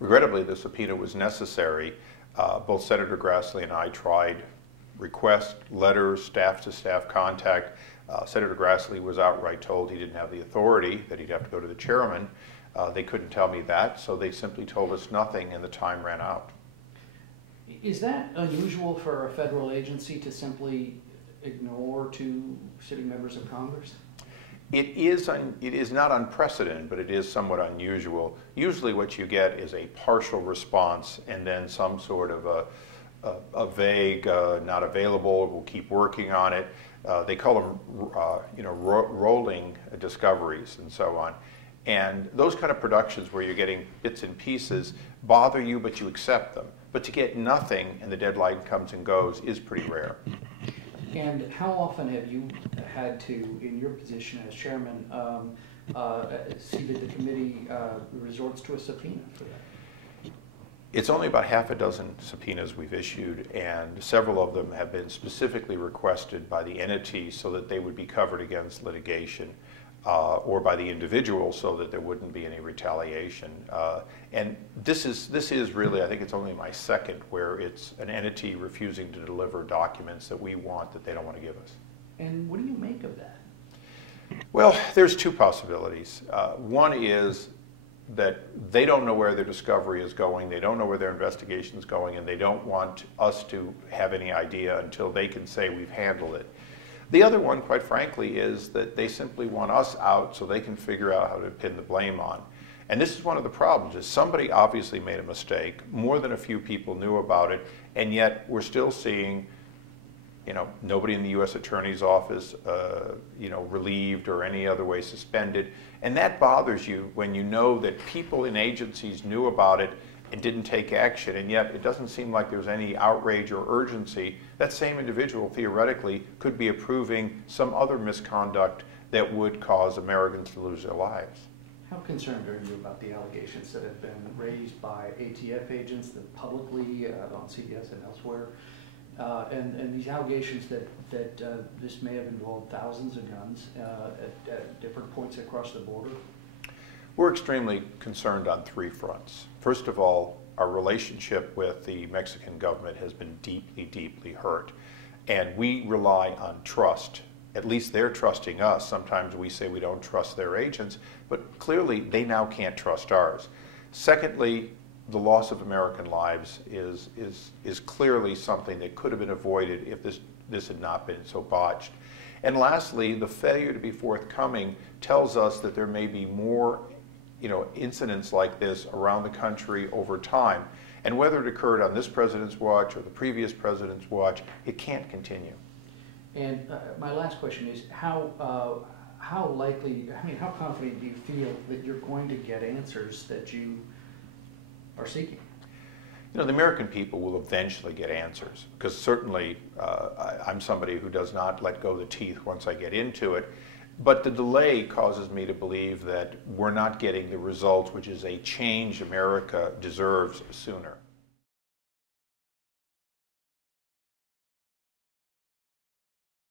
Regrettably, the subpoena was necessary. Both Senator Grassley and I tried requests, letters, staff-to-staff contact. Senator Grassley was outright told he didn't have the authority, that he'd have to go to the chairman. They couldn't tell me that, so they simply told us nothing, and the time ran out. Is that unusual for a federal agency to simply ignore two sitting members of Congress? It is not unprecedented, but it is somewhat unusual. Usually what you get is a partial response and then some sort of a vague, not available, we'll keep working on it. They call them rolling discoveries and so on. And those kind of productions where you're getting bits and pieces bother you, but you accept them. But to get nothing and the deadline comes and goes is pretty rare. And how often have you had to, in your position as chairman, see that the committee resorts to a subpoena for that? It's only about half a dozen subpoenas we've issued, and several of them have been specifically requested by the entity so that they would be covered against litigation, or by the individual so that there wouldn't be any retaliation. And this is really, I think it's only my second, where it's an entity refusing to deliver documents that we want that they don't want to give us. And what do you make of that? Well, there's two possibilities. One is that they don't know where their discovery is going, they don't know where their investigation is going, and they don't want us to have any idea until they can say we've handled it. The other one, quite frankly, is that they simply want us out so they can figure out how to pin the blame on. And this is one of the problems, is somebody obviously made a mistake, more than a few people knew about it, and yet we're still seeing, nobody in the U.S. Attorney's Office, relieved or any other way suspended. And that bothers you when you know that people in agencies knew about it and didn't take action, and yet it doesn't seem like there's any outrage or urgency. That same individual, theoretically, could be approving some other misconduct that would cause Americans to lose their lives. How concerned are you about the allegations that have been raised by ATF agents that publicly on CBS and elsewhere, and these allegations that this may have involved thousands of guns at different points across the border? We're extremely concerned on three fronts. First of all, our relationship with the Mexican government has been deeply, deeply hurt. And we rely on trust. At least they're trusting us. Sometimes we say we don't trust their agents, but clearly they now can't trust ours. Secondly, the loss of American lives is clearly something that could have been avoided if this had not been so botched. And lastly, the failure to be forthcoming tells us that there may be more incidents like this around the country over time. And whether it occurred on this president's watch or the previous president's watch, it can't continue. And my last question is, how confident do you feel that you're going to get answers that you are seeking? The American people will eventually get answers, because certainly I'm somebody who does not let go of the teeth once I get into it. But the delay causes me to believe that we're not getting the results, which is a change America deserves, sooner.